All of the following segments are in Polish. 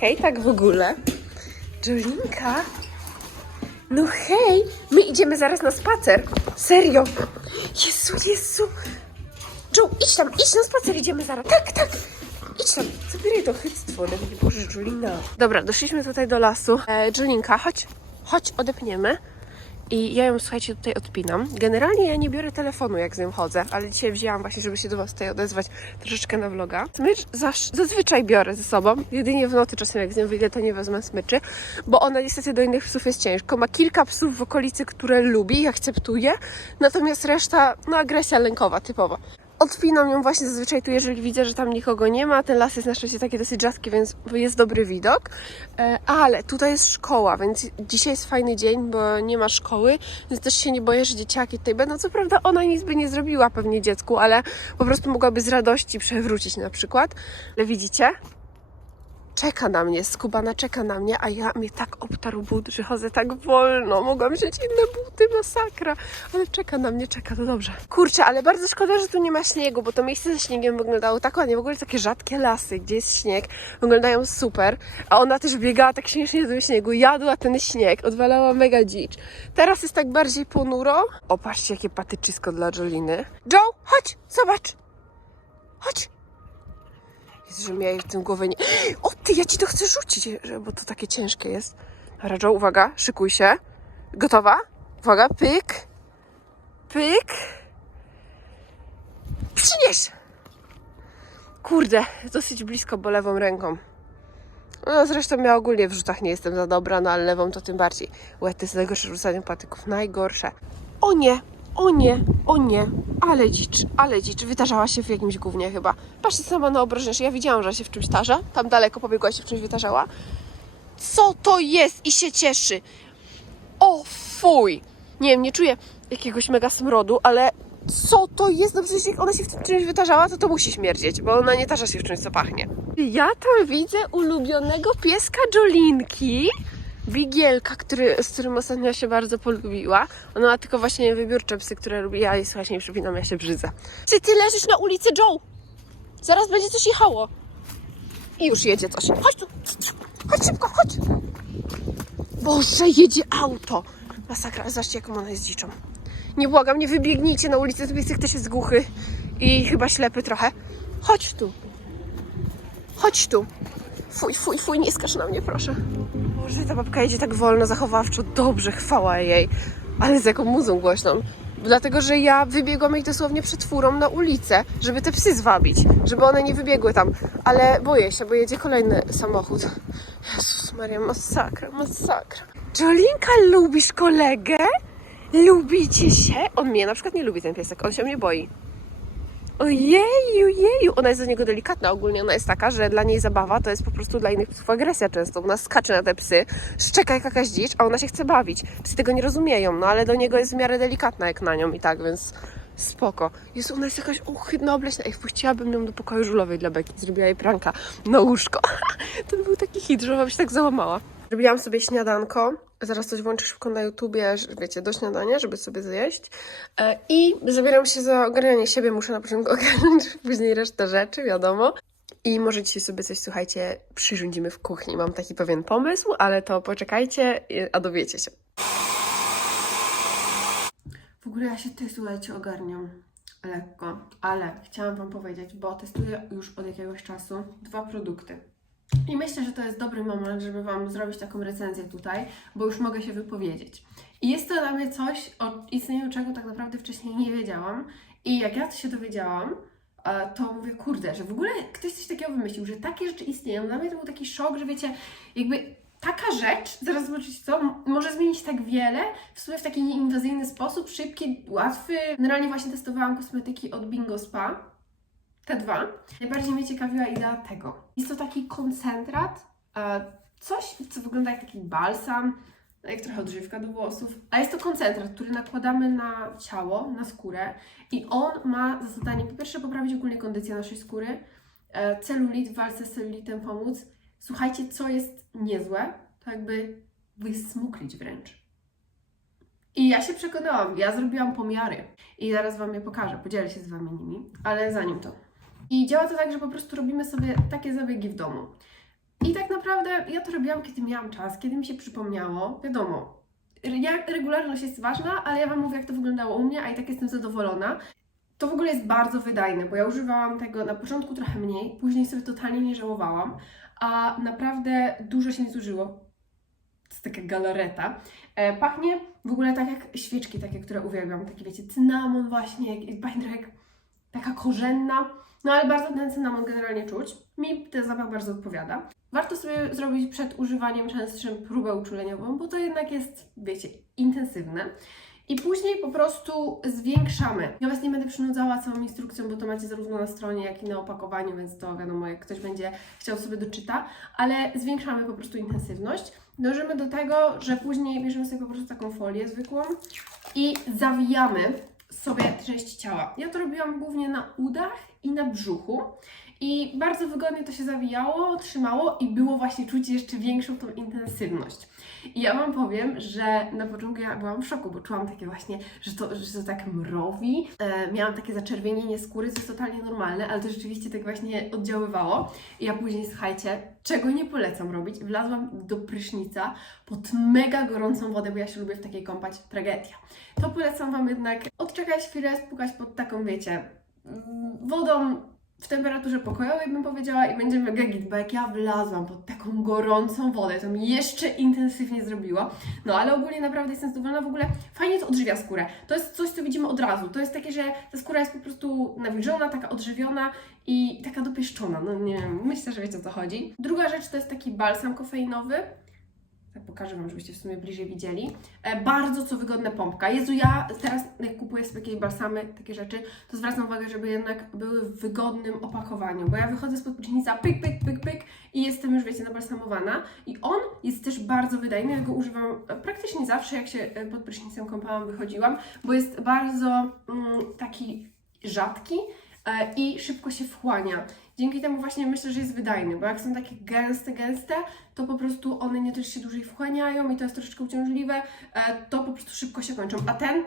Hej, tak w ogóle. Jolinka? No hej, my idziemy zaraz na spacer. Serio. Jezu, Jezu. Joe, idź tam, idź na spacer, idziemy zaraz. Tak, tak. Idź tam, zabieraj to chyctwo. No nie Boże, Julina. Dobra, doszliśmy tutaj do lasu. E, Julinka, chodź, chodź, odepniemy. I ja ją, słuchajcie, tutaj odpinam. Generalnie ja nie biorę telefonu, jak z nią chodzę, ale dzisiaj wzięłam właśnie, żeby się do Was tutaj odezwać troszeczkę na vloga. Smycz zazwyczaj biorę ze sobą, jedynie w nocy czasem jak z nią wyjdę, to nie wezmę smyczy, bo ona niestety do innych psów jest ciężko. Ma kilka psów w okolicy, które lubi i akceptuje, natomiast reszta, no agresja lękowa typowa. Odpinam ją właśnie zazwyczaj tu, jeżeli widzę, że tam nikogo nie ma. Ten las jest na szczęście taki dosyć rzadki, więc jest dobry widok. E, Ale tutaj jest szkoła, więc dzisiaj jest fajny dzień, bo nie ma szkoły, więc też się nie boję, że dzieciaki tutaj będą. Co prawda ona nic by nie zrobiła pewnie dziecku, ale po prostu mogłaby z radości przewrócić na przykład. Ale widzicie? Czeka na mnie, skubana czeka na mnie, a ja mnie tak obtarł but, że chodzę tak wolno. Mogłam wziąć inne buty, masakra. Ale czeka na mnie, czeka, to dobrze. Kurczę, ale bardzo szkoda, że tu nie ma śniegu, bo to miejsce ze śniegiem wyglądało tak ładnie. W ogóle takie rzadkie lasy, gdzie jest śnieg, wyglądają super. A ona też biegała tak śmiesznie do śniegu, jadła ten śnieg, odwalała mega dzicz. Teraz jest tak bardziej ponuro. O, patrzcie, jakie patyczysko dla Joliny. Joe, chodź, zobacz. Chodź. Jezu, że w tym głowę nie... O ty, ja ci to chcę rzucić, bo to takie ciężkie jest. Joe, uwaga, szykuj się. Gotowa? Uwaga, pyk. Pyk. Przynieś! Kurde, dosyć blisko, bo lewą ręką. No zresztą ja ogólnie w rzutach nie jestem za dobra, no ale lewą to tym bardziej. Łe, to jest najgorsze rzucanie patyków, najgorsze. O nie, o nie, o nie, ale dzicz, ale dzicz, wytarzała się w jakimś gównie chyba. Patrzcie sama na obrożenie, ja widziałam, że się w czymś tarza, tam daleko pobiegła się w czymś wytarzała. Co to jest i się cieszy? O fuj! Nie wiem, nie czuję jakiegoś mega smrodu, ale co to jest? No przecież jak ona się w czymś wytarzała, to to musi śmierdzieć, bo ona nie tarza się w czymś, co pachnie. Ja tam widzę ulubionego pieska Jolinki. Wigielka, który, z którym ostatnio się bardzo polubiła. Ona ma tylko właśnie wybiórcze psy, które lubi. Ja jej słuchajcie, nie przypominam, ja się brzydzę. Czy ty leżysz na ulicy Joe? Zaraz będzie coś jechało. I już jedzie coś. Chodź tu. Chodź szybko, chodź. Boże, jedzie auto. Masakra, zobaczcie jaką ona jest dziczą. Nie błagam, nie wybiegnijcie na ulicę, piesek ktoś jest głuchy i chyba ślepy trochę. Chodź tu. Chodź tu. Fuj, fuj, fuj, nie skaż na mnie, proszę. Boże, ta babka jedzie tak wolno, zachowawczo. Dobrze, chwała jej. Ale z jaką muzą głośną. Dlatego, że ja wybiegłam ich dosłownie przed furą na ulicę, żeby te psy zwabić, żeby one nie wybiegły tam. Ale boję się, bo jedzie kolejny samochód. Jezus Maria, masakra, masakra. Jolinka, lubisz kolegę? Lubicie się? On mnie na przykład nie lubi ten piesek, on się mnie boi. Ojeju, jeju, ona jest do niego delikatna. Ogólnie ona jest taka, że dla niej zabawa to jest po prostu dla innych psów agresja często. Ona skacze na te psy, szczeka jak jakaś dzicz, a ona się chce bawić. Psy tego nie rozumieją, no ale do niego jest w miarę delikatna jak na nią i tak, więc spoko. Jest ona jest jakaś uchydna, obleśna. Ej, wpuściłabym ją do pokoju żulowej dla Beki. Zrobiła jej pranka na łóżko. to był taki hit, że ona się tak załamała. Zrobiłam sobie śniadanko. Zaraz coś włączę szybko na YouTubie, wiecie, do śniadania, żeby sobie zjeść. E, I zabieram się za ogarnianie siebie. Muszę na początku ogarnąć później resztę rzeczy, wiadomo. I może dzisiaj sobie coś, słuchajcie, przyrządzimy w kuchni. Mam taki pewien pomysł, ale to poczekajcie, y, a dowiecie się. W ogóle ja się tutaj, słuchajcie, ogarniam lekko, ale chciałam Wam powiedzieć, bo testuję już od jakiegoś czasu dwa produkty. I myślę, że to jest dobry moment, żeby Wam zrobić taką recenzję tutaj, bo już mogę się wypowiedzieć. I jest to dla mnie coś, o istnieniu czego tak naprawdę wcześniej nie wiedziałam. I jak ja to się dowiedziałam, to mówię, kurde, że w ogóle ktoś coś takiego wymyślił, że takie rzeczy istnieją. Dla mnie to był taki szok, że wiecie, jakby taka rzecz, zaraz zobaczycie co, może zmienić tak wiele, w sumie w taki nieinwazyjny sposób, szybki, łatwy. Generalnie właśnie testowałam kosmetyki od Bingo Spa, te dwa. Najbardziej mnie ciekawiła idea tego. Jest to taki koncentrat, e, coś, co wygląda jak taki balsam, jak trochę odżywka do włosów, a jest to koncentrat, który nakładamy na ciało, na skórę i on ma za zadanie po pierwsze poprawić ogólnie kondycję naszej skóry, e, celulit, w walce z celulitem pomóc. Słuchajcie, co jest niezłe, to jakby wysmuklić wręcz. I ja się przekonałam, ja zrobiłam pomiary i zaraz Wam je pokażę, podzielę się z Wami nimi, ale zanim to. I działa to tak, że po prostu robimy sobie takie zabiegi w domu. I tak naprawdę ja to robiłam, kiedy miałam czas, kiedy mi się przypomniało. Wiadomo, regularność jest ważna, ale ja Wam mówię, jak to wyglądało u mnie, a i tak jestem zadowolona. To w ogóle jest bardzo wydajne, bo ja używałam tego na początku trochę mniej, później sobie totalnie nie żałowałam, a naprawdę dużo się zużyło. To jest taka galareta. E, pachnie w ogóle tak jak świeczki takie, które uwielbiam, takie wiecie, cynamon właśnie, pachnie trochę jak taka korzenna, no ale bardzo ten cynamon generalnie czuć. Mi ten zapach bardzo odpowiada. Warto sobie zrobić przed używaniem częstszym próbę uczuleniową, bo to jednak jest, wiecie, intensywne. I później po prostu zwiększamy. Ja Was nie będę przynudzała całą instrukcją, bo to macie zarówno na stronie, jak i na opakowaniu, więc to wiadomo, jak ktoś będzie chciał sobie doczyta, ale zwiększamy po prostu intensywność. Dążymy do tego, że później bierzemy sobie po prostu taką folię zwykłą i zawijamy sobie część ciała. Ja to robiłam głównie na udach i na brzuchu. I bardzo wygodnie to się zawijało, trzymało i było właśnie czuć jeszcze większą tą intensywność. I ja Wam powiem, że na początku ja byłam w szoku, bo czułam takie właśnie, że to, że to tak mrowi. E, miałam takie zaczerwienienie skóry, co jest totalnie normalne, ale to rzeczywiście tak właśnie oddziaływało. I ja później, słuchajcie, czego nie polecam robić, wlazłam do prysznica pod mega gorącą wodę, bo ja się lubię w takiej kąpać, tragedia. To polecam Wam jednak odczekać chwilę, spukać pod taką, wiecie, wodą w temperaturze pokojowej bym powiedziała i będzie mega bo jak ja wlazłam pod taką gorącą wodę, to mi jeszcze intensywnie zrobiło. No ale ogólnie naprawdę jestem zadowolona, w ogóle fajnie to odżywia skórę. To jest coś, co widzimy od razu. To jest takie, że ta skóra jest po prostu nawilżona, taka odżywiona i taka dopieszczona. No nie wiem, myślę, że wiecie o co chodzi. Druga rzecz to jest taki balsam kofeinowy. Pokażę Wam, żebyście w sumie bliżej widzieli. E, bardzo co wygodna pompka. Jezu, ja teraz jak kupuję sobie jakieś balsamy, takie rzeczy, to zwracam uwagę, żeby jednak były w wygodnym opakowaniu, bo ja wychodzę spod prysznica, pyk, pyk, pyk, pyk i jestem już, wiecie, nabalsamowana. I on jest też bardzo wydajny, ja go używam e, praktycznie zawsze, jak się e, pod prysznicem kąpałam, wychodziłam, bo jest bardzo mm, taki rzadki e, i szybko się wchłania. Dzięki temu właśnie myślę, że jest wydajny, bo jak są takie gęste, gęste, to po prostu one nie też się dłużej wchłaniają i to jest troszeczkę uciążliwe, e, to po prostu szybko się kończą. A ten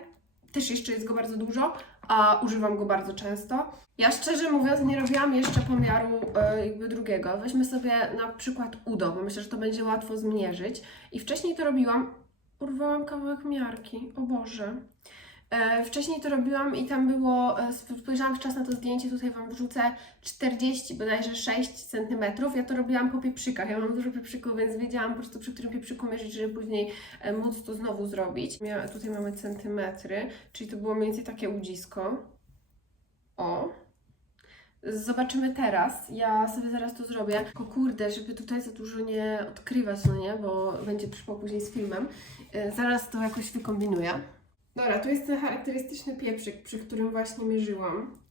też jeszcze jest go bardzo dużo, a używam go bardzo często. Ja szczerze mówiąc nie robiłam jeszcze pomiaru e, jakby drugiego. Weźmy sobie na przykład udo, bo myślę, że to będzie łatwo zmierzyć. I wcześniej to robiłam, urwałam kawałek miarki, o Boże. E, wcześniej to robiłam i tam było, e, sp- spojrzałam czas na to zdjęcie, tutaj Wam wrzucę 40, bodajże 6 cm. Ja to robiłam po pieprzykach, ja mam dużo pieprzyków, więc wiedziałam po prostu przy którym pieprzyku mierzyć, żeby później e, móc to znowu zrobić. Mia, tutaj mamy centymetry, czyli to było mniej więcej takie udzisko. O. Zobaczymy teraz. Ja sobie zaraz to zrobię. Tylko kurde, żeby tutaj za dużo nie odkrywać, no nie, bo będzie przyszło później z filmem. Zaraz to jakoś wykombinuję. Dobra, tu jest ten charakterystyczny pieprzyk, przy którym właśnie mierzyłam.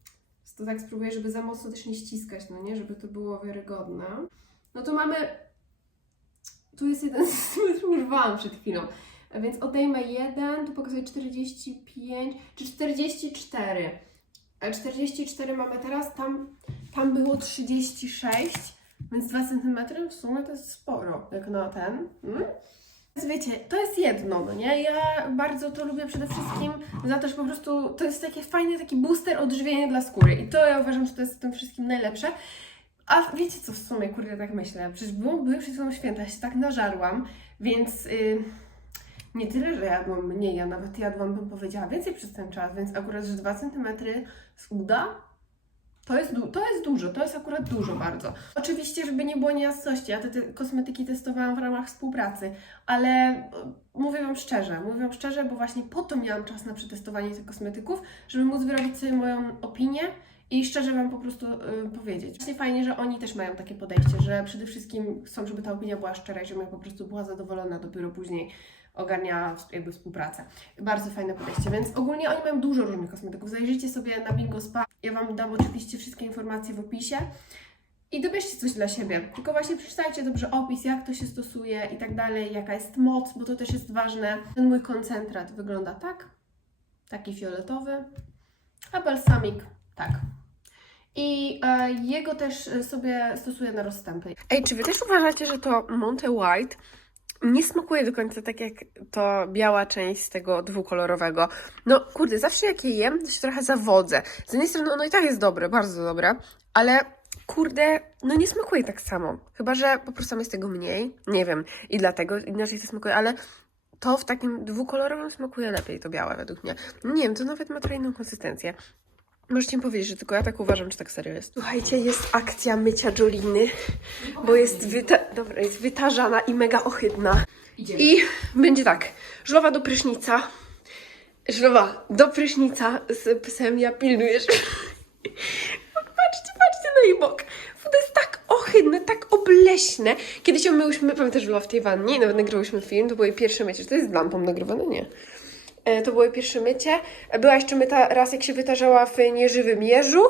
To tak spróbuję, żeby za mocno też nie ściskać, no nie, żeby to było wiarygodne. No to mamy... Tu jest jeden centymetr, urwałam przed chwilą. A więc odejmę jeden, tu pokazuję 45 czy 44. E, 44 mamy teraz, tam, tam było 36, więc 2 cm w sumie to jest sporo, jak na ten. Mm? Wiecie, to jest jedno, no nie? Ja bardzo to lubię przede wszystkim za to, że po prostu to jest taki fajny taki booster odżywienia dla skóry i to ja uważam, że to jest w tym wszystkim najlepsze. A wiecie co w sumie, kurde, tak myślę, przecież było, były przed chwilą święta, się tak nażarłam, więc y, nie tyle, że jadłam mniej, ja nawet jadłam, bym powiedziała, więcej przez ten czas, więc akurat, że 2 cm z uda, to jest, to jest dużo, to jest akurat dużo bardzo. Oczywiście, żeby nie było niejasności, ja te, te kosmetyki testowałam w ramach współpracy, ale y, mówię Wam szczerze, mówię Wam szczerze, bo właśnie po to miałam czas na przetestowanie tych kosmetyków, żeby móc wyrobić sobie moją opinię i szczerze Wam po prostu y, powiedzieć. Właśnie fajnie, że oni też mają takie podejście, że przede wszystkim chcą, żeby ta opinia była szczera i żebym ja po prostu była zadowolona dopiero później ogarnia jakby współpracę. Bardzo fajne podejście, więc ogólnie oni mają dużo różnych kosmetyków. Zajrzyjcie sobie na Bingo Spa. Ja Wam dam oczywiście wszystkie informacje w opisie. I dobierzcie coś dla siebie. Tylko właśnie przeczytajcie dobrze opis, jak to się stosuje i tak dalej, jaka jest moc, bo to też jest ważne. Ten mój koncentrat wygląda tak, taki fioletowy, a balsamik tak. I e, jego też sobie stosuję na rozstępy. Ej, czy Wy też uważacie, że to Monte White nie smakuje do końca tak jak to biała część z tego dwukolorowego. No kurde, zawsze jak je jem, to się trochę zawodzę. Z jednej strony ono i tak jest dobre, bardzo dobre, ale kurde, no nie smakuje tak samo. Chyba, że po prostu jest tego mniej. Nie wiem. I dlatego inaczej to smakuje, ale to w takim dwukolorowym smakuje lepiej, to białe według mnie. Nie wiem, to nawet ma trochę inną konsystencję. Możecie mi powiedzieć, że tylko ja tak uważam, czy tak serio jest. Słuchajcie, jest akcja mycia Joliny, bo jest, wyta- dobra, jest wytarzana i mega ohydna. Idziemy. I będzie tak, żlowa do prysznica, żlowa do prysznica z psem, ja pilnujesz. patrzcie, patrzcie na jej bok. To jest tak ohydne, tak obleśne. Kiedyś ją myłyśmy, pamiętasz, była w tej wannie i nawet nagrywałyśmy film, to było jej pierwsze mycie. Czy to jest z lampą nagrywane? Nie. E, To było jej pierwsze mycie. Była jeszcze myta raz, jak się wytarzała w nieżywym jeżu.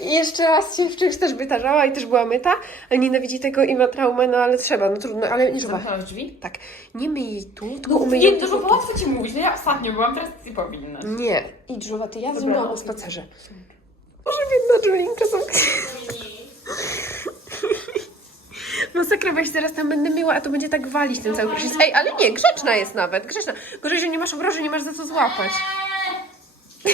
I jeszcze raz się wczoraj też wytarzała i też była myta. Ale nienawidzi tego i ma traumę, no ale trzeba, no trudno, ale nie żowa. Zamknęłaś drzwi? Tak, nie myj jej tu, tylko No, umyj nie, bo łatwo ci mówić, no ja ostatnio byłam, teraz ty powinnaś. Nie, idź żowa, ty ja z Dobra, nią no, o spacerze. Może biedna Jolinka są... Masakra, weź teraz tam będę miła, a to będzie tak walić ten cały prysznic. Ej, ale nie, grzeczna jest nawet, grzeczna. Gorzej, że nie masz obroży, nie masz za co złapać.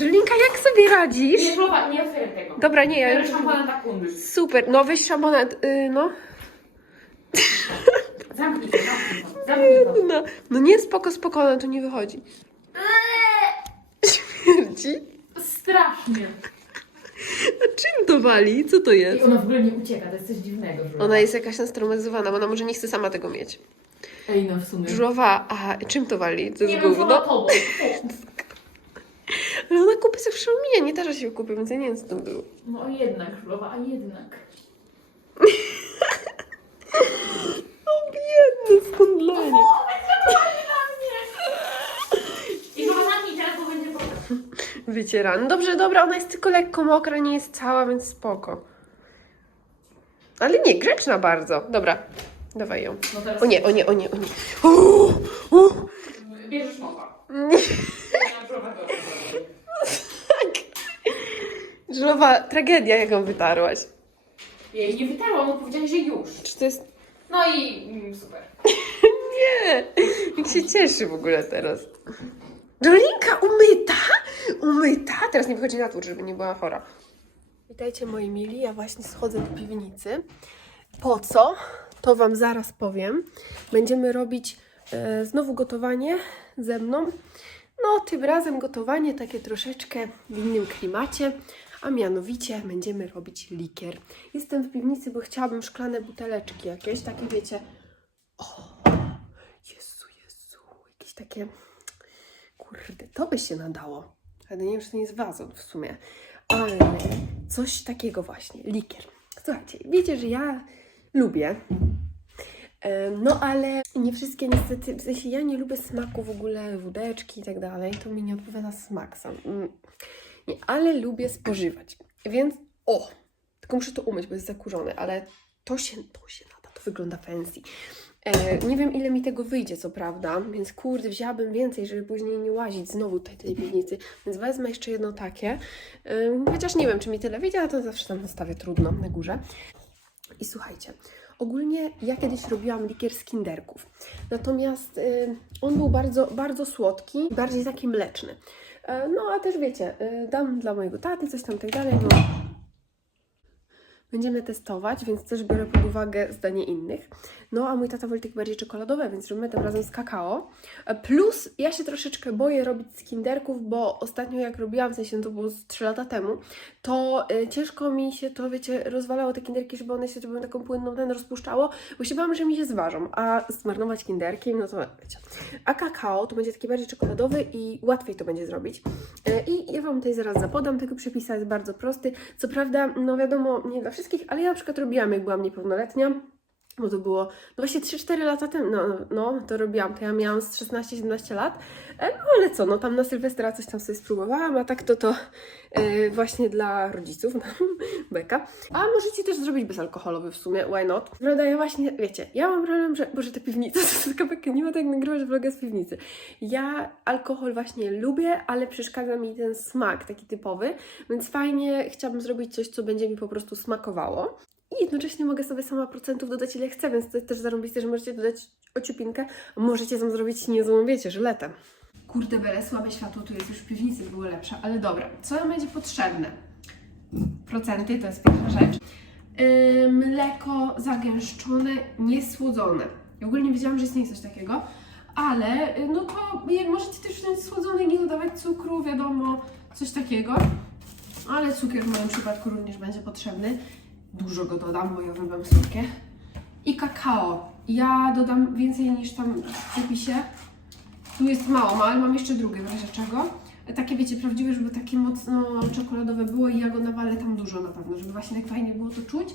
Jolinka, jak sobie radzisz? Nie, Żuwa, nie otwieraj tego. Dobra, nie, ja Biorę już... szampana na kundys. Super, no weź szambonet, y, no. Zamknij to, zamknij to, zamknij to. no. No nie, spoko, spoko, ona tu nie wychodzi. Śmierdzi? Strasznie. A czym to wali? Co to I jest? ona w ogóle nie ucieka, to jest coś dziwnego. Żuwa. Ona jest jakaś nastraumatyzowana, bo ona może nie chce sama tego mieć. Ej, no w sumie. Żulowa, a czym to wali? To Nie jest wiem, gówno? tobą. Ale ona kupi sobie wszelmienie, nie też się kupi, więc ja nie wiem co to było. No a jednak, Żulowa, a jednak. O biedny skundlenie. I Żulowa, zamknij teraz, bo będzie potem. No dobrze, dobra, ona jest tylko lekko mokra, nie jest cała, więc spoko. Ale nie, grzeczna bardzo. Dobra, dawaj ją. No teraz O nie, o nie, o nie, o nie. O. Bierzesz mowa. Nie. Ja Żulowa, tragedia jaką wytarłaś. Jej nie wytarłam, bo powiedziałaś, że już. Czy to jest... No i mm, super. Nie! Jak się cieszy w ogóle teraz. Jolinka umyta? Umyta? Teraz nie wychodzi na dwór, żeby nie była chora. Witajcie moi mili, ja właśnie schodzę do piwnicy. Po co? To Wam zaraz powiem. Będziemy robić e, znowu gotowanie ze mną. No, tym razem gotowanie takie troszeczkę w innym klimacie, a mianowicie będziemy robić likier. Jestem w piwnicy, bo chciałabym szklane buteleczki jakieś, takie wiecie, Jezu, Jezu, jakieś takie. Kurde, to by się nadało. Ale nie wiem, czy to nie jest wazon w sumie. Ale coś takiego właśnie, likier. Słuchajcie, wiecie, że ja lubię. No ale nie wszystkie niestety, w ja nie lubię smaku w ogóle wódeczki i tak dalej, to mi nie odpowiada smak sam. Mm, Nie, ale lubię spożywać. Więc o, tylko muszę to umyć, bo jest zakurzone, ale to się, to się nada, to wygląda fancy. E, nie wiem, ile mi tego wyjdzie, co prawda, więc kurde, wzięłabym więcej, żeby później nie łazić znowu tutaj tej piwnicy, więc wezmę jeszcze jedno takie. E, chociaż nie wiem, czy mi tyle wyjdzie, ale to zawsze tam zostawię trudno na górze. I słuchajcie, ogólnie ja kiedyś robiłam likier z kinderków, natomiast y, on był bardzo, bardzo słodki, bardziej taki mleczny. E, no a też wiecie, dam dla mojego taty coś tam tak dalej, no Będziemy testować, więc też biorę pod uwagę zdanie innych. No, a mój tata woli takie bardziej czekoladowe, więc robimy tym razem z kakao. E, Plus ja się troszeczkę boję robić z kinderków, bo ostatnio jak robiłam, w sensie to było z 3 lata temu, to e, ciężko mi się to, wiecie, rozwalało te kinderki, żeby one się, żeby taką płynną ten rozpuszczało, bo się bałam, że mi się zważą, a zmarnować kinderkiem, no to wiecie. A kakao to będzie taki bardziej czekoladowy i łatwiej to będzie zrobić. E, I ja Wam tutaj zaraz zapodam tego przepisa, jest bardzo prosty. Co prawda, no wiadomo, nie dla wszystkich, ale ja na przykład robiłam, jak byłam niepełnoletnia. Bo to było, no właśnie 3-4 lata temu, no, no, to robiłam, to ja miałam z 16-17 lat, e, no ale co, no tam na Sylwestra coś tam sobie spróbowałam, a tak to to e, właśnie dla rodziców, beka. A możecie też zrobić bezalkoholowy w sumie, why not? Prawda, ja właśnie, wiecie, ja mam problem, że, boże, te piwnice, to jest taka beka, nie ma tak nagrywać vloga z piwnicy. Ja alkohol właśnie lubię, ale przeszkadza mi ten smak taki typowy, więc fajnie chciałabym zrobić coś, co będzie mi po prostu smakowało. I jednocześnie mogę sobie sama procentów dodać ile chcę, więc to jest też zarąbiste, że możecie dodać ociupinkę, możecie tam zrobić niezłą, wiecie, żyletę. Kurde bele, słabe światło tu jest już w piwnicy, było lepsze, ale dobra. Co nam będzie potrzebne? procenty, to jest pierwsza rzecz. Yy, mleko zagęszczone, niesłodzone. Ja w ogóle nie wiedziałam, że istnieje coś takiego, ale yy, no to możecie też w ten słodzony nie dodawać cukru, wiadomo, coś takiego. Ale cukier w moim przypadku również będzie potrzebny. Dużo go dodam, bo ja uwielbiam słodkie. I kakao. Ja dodam więcej niż tam w przepisie. Tu jest mało, ma- ale mam jeszcze drugie w razie czego. Takie wiecie, prawdziwe, żeby takie mocno czekoladowe było i ja go nawalę tam dużo na pewno, żeby właśnie tak fajnie było to czuć.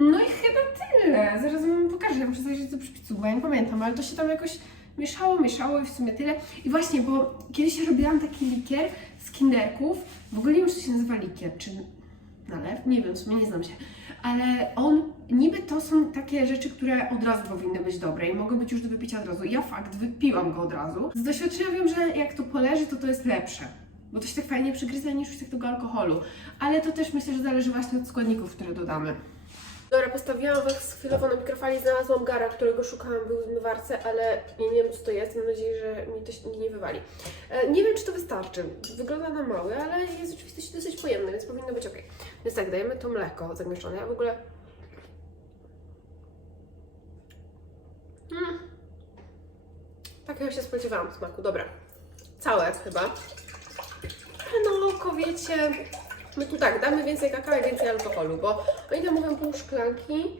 No i chyba tyle. Zaraz wam pokażę, ja muszę zajrzeć do przepisu, bo ja nie pamiętam, ale to się tam jakoś mieszało, mieszało i w sumie tyle. I właśnie, bo kiedyś robiłam taki likier z kinderków, w ogóle nie wiem, czy to się nazywa likier, czy nalew, nie wiem, w sumie nie znam się, ale on, niby to są takie rzeczy, które od razu powinny być dobre i mogą być już do wypicia od razu. Ja fakt, wypiłam go od razu. Z doświadczenia wiem, że jak to poleży, to to jest lepsze. Bo to się tak fajnie przygryza niż już tego alkoholu. Ale to też myślę, że zależy właśnie od składników, które dodamy. Dobra, postawiłam was chwilowo na mikrofali, znalazłam gara, którego szukałam, w zmywarce, ale nie wiem co to jest, mam nadzieję, że mi to się nie wywali. E, nie wiem, czy to wystarczy. Wygląda na mały, ale jest oczywiście dosyć pojemny, więc powinno być ok. Więc tak, dajemy to mleko zagęszczone. Ja w ogóle... Mm. Takiego się spodziewałam smaku, dobra. Całe chyba. No oko, my tu tak, damy więcej kakao i więcej alkoholu, bo oni tam mówią pół szklanki,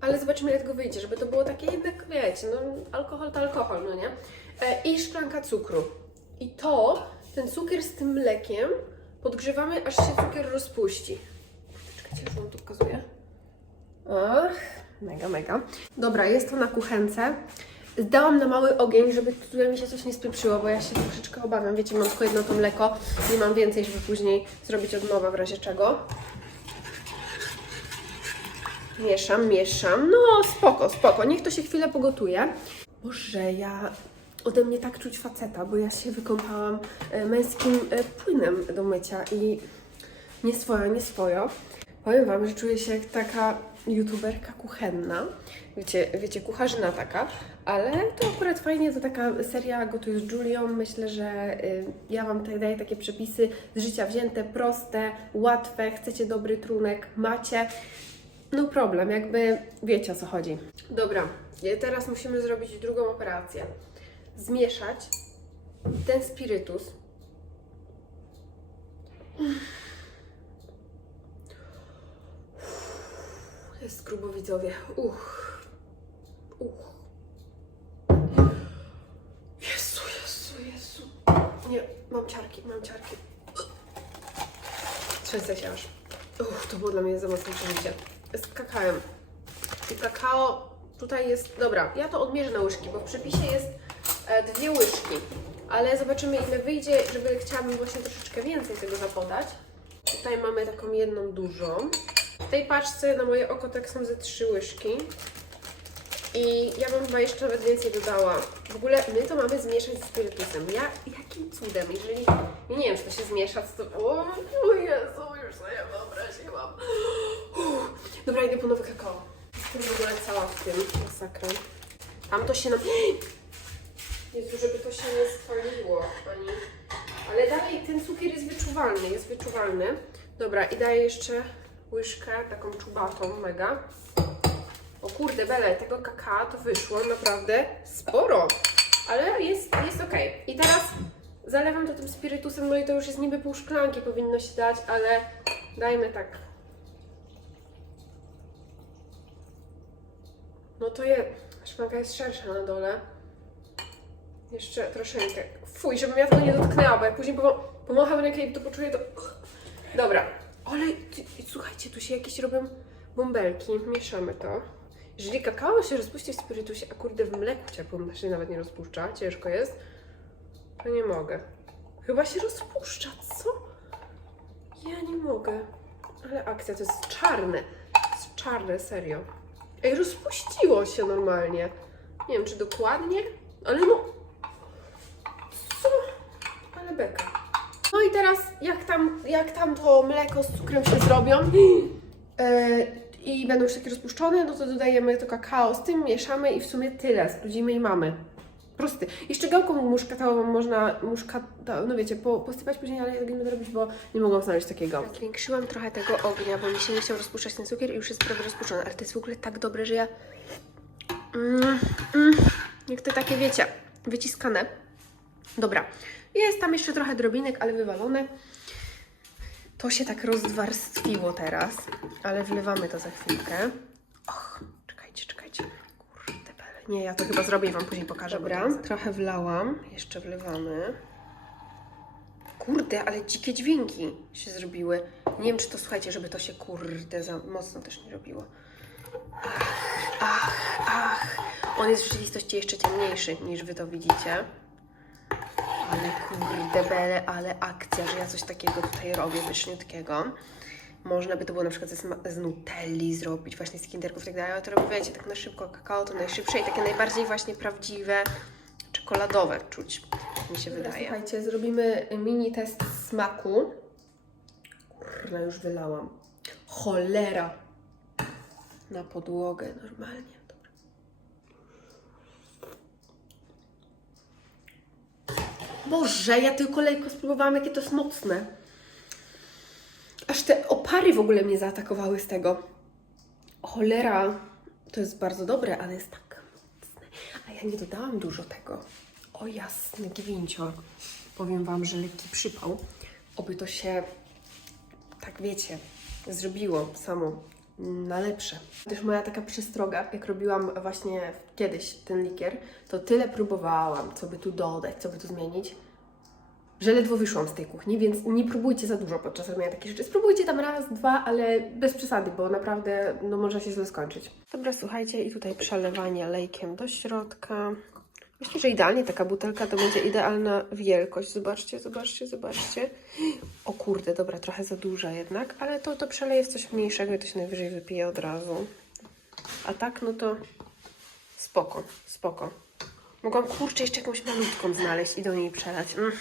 ale zobaczymy jak tego wyjdzie, żeby to było takie jednak, wiecie, no alkohol to alkohol, no nie? E, I szklanka cukru. I to, ten cukier z tym mlekiem podgrzewamy, aż się cukier rozpuści. Czekajcie, już wam tu pokazuję. Ach, mega, mega. Dobra, jest to na kuchence. Zdałam na mały ogień, żeby tutaj mi się coś nie spieprzyło, bo ja się troszeczkę obawiam. Wiecie, mam tylko jedno to mleko, nie mam więcej, żeby później zrobić od nowa w razie czego. Mieszam, mieszam. No spoko, spoko. Niech to się chwilę pogotuje. Boże, ja... Ode mnie tak czuć faceta, bo ja się wykąpałam e, męskim e, płynem do mycia i nie swojo, nie swojo. Powiem Wam, że czuję się jak taka youtuberka kuchenna. Wiecie, wiecie, kucharzyna taka, ale to akurat fajnie, to taka seria Gotuj z Julią. Myślę, że y, ja Wam tutaj daję takie przepisy z życia wzięte, proste, łatwe. Chcecie dobry trunek, macie. No problem, jakby wiecie o co chodzi. Dobra, y, teraz musimy zrobić drugą operację. Zmieszać ten spirytus Jest. Uch. Uch. Jezu, Jezu, Jezu. Nie, mam ciarki, mam ciarki. Trzęsę się aż. Uch, to było dla mnie za mocne przeżycie. Z kakałem. I kakao tutaj jest... Dobra, ja to odmierzę na łyżki, bo w przepisie jest e, dwie łyżki. Ale zobaczymy ile wyjdzie, żeby chciałabym właśnie troszeczkę więcej tego zapodać. Tutaj mamy taką jedną dużą. W tej paczce na moje oko tak są ze trzy łyżki. I ja bym chyba jeszcze nawet więcej dodała. W ogóle my to mamy zmieszać z spirytusem. Ja jakim cudem, jeżeli. Nie wiem, czy to się zmiesza z to. O, o Jezu, już sobie wyobraziłam. Dobra, idę po nowe kakao. Jestem w ogóle cała w tym. Masakra. Tam to się nam. Jezu, żeby to się nie spaliło ani. Ale dalej ten cukier jest wyczuwalny, jest wyczuwalny. Dobra, i daję jeszcze łyżkę, taką czubatą, mega. O kurde, bele, tego kakao to wyszło naprawdę sporo, ale jest, jest ok. I teraz zalewam to tym spirytusem, no i to już jest niby pół szklanki powinno się dać, ale dajmy tak. No to je, szklanka jest szersza na dole. Jeszcze troszeczkę. Fuj, żebym ja tego nie dotknęła, bo jak później pomo- pomacham rękę i to poczuję, to... Dobra, ale słuchajcie, tu się jakieś robią bąbelki. Mieszamy to. Jeżeli kakao się rozpuści w spirytusie, a kurde w mleku ciepłym się nawet nie rozpuszcza, ciężko jest, to nie mogę. Chyba się rozpuszcza, co? Ja nie mogę. Ale akcja to jest czarne. To jest czarne, serio. Ej, rozpuściło się normalnie. Nie wiem, czy dokładnie, ale no... Co? Ale beka. No i teraz, jak tam, jak tam to mleko z cukrem się zrobią e, i będą już takie rozpuszczone, no to dodajemy to kakao z tym, mieszamy i w sumie tyle. Sprawdzimy i mamy. Prosty. Jeszcze gałką muszkatałową można, muszkata, no wiecie, po, posypać później, ale ja tego nie będę robić, bo nie mogłam znaleźć takiego. Zwiększyłam trochę tego ognia, bo mi się nie chciał rozpuszczać ten cukier i już jest prawie rozpuszczony, ale to jest w ogóle tak dobre, że ja... Mm, mm, jak to takie, wiecie, wyciskane. Dobra, jest tam jeszcze trochę drobinek, ale wywalone. To się tak rozwarstwiło teraz, ale wlewamy to za chwilkę. Och, czekajcie, czekajcie. Kurde, bele. Nie, ja to chyba zrobię i Wam później pokażę. Dobra, trochę wlałam, jeszcze wlewamy. Kurde, ale dzikie dźwięki się zrobiły. Nie wiem, czy to słuchajcie, żeby to się kurde za mocno też nie robiło. Ach, ach, ach. On jest w rzeczywistości jeszcze ciemniejszy niż Wy to widzicie. Ale kurde bele, ale akcja, że ja coś takiego tutaj robię pyszniutkiego. Można by to było na przykład ze sma- z nutelli zrobić, właśnie z kinderków i tak dalej, ale to robię, wiecie, tak na szybko kakao, to najszybsze i takie najbardziej właśnie prawdziwe, czekoladowe czuć, mi się wydaje. Słuchajcie, zrobimy mini test smaku. Kurna, już wylałam. Cholera. Na podłogę normalnie. Boże, ja tylko lejko spróbowałam, jakie to jest mocne. Aż te opary w ogóle mnie zaatakowały z tego. Cholera, to jest bardzo dobre, ale jest tak mocne. A ja nie dodałam dużo tego. O jasny gwincior. Powiem Wam, że lekki przypał. Oby to się, tak wiecie, zrobiło samo na lepsze. Też moja taka przestroga, jak robiłam właśnie kiedyś ten likier, to tyle próbowałam, co by tu dodać, co by tu zmienić, że ledwo wyszłam z tej kuchni, więc nie próbujcie za dużo podczas robienia takich rzeczy. Spróbujcie tam raz, dwa, ale bez przesady, bo naprawdę no, może się źle skończyć. Dobra, słuchajcie, i tutaj przelewanie lejkiem do środka. Myślę, że idealnie taka butelka to będzie idealna wielkość. Zobaczcie, zobaczcie, zobaczcie. O kurde, dobra, trochę za duża jednak, ale to, to przeleję w coś mniejszego i to się najwyżej wypije od razu. A tak, no to spoko, spoko. Mogłam kurczę jeszcze jakąś malutką znaleźć i do niej przelać. Mm.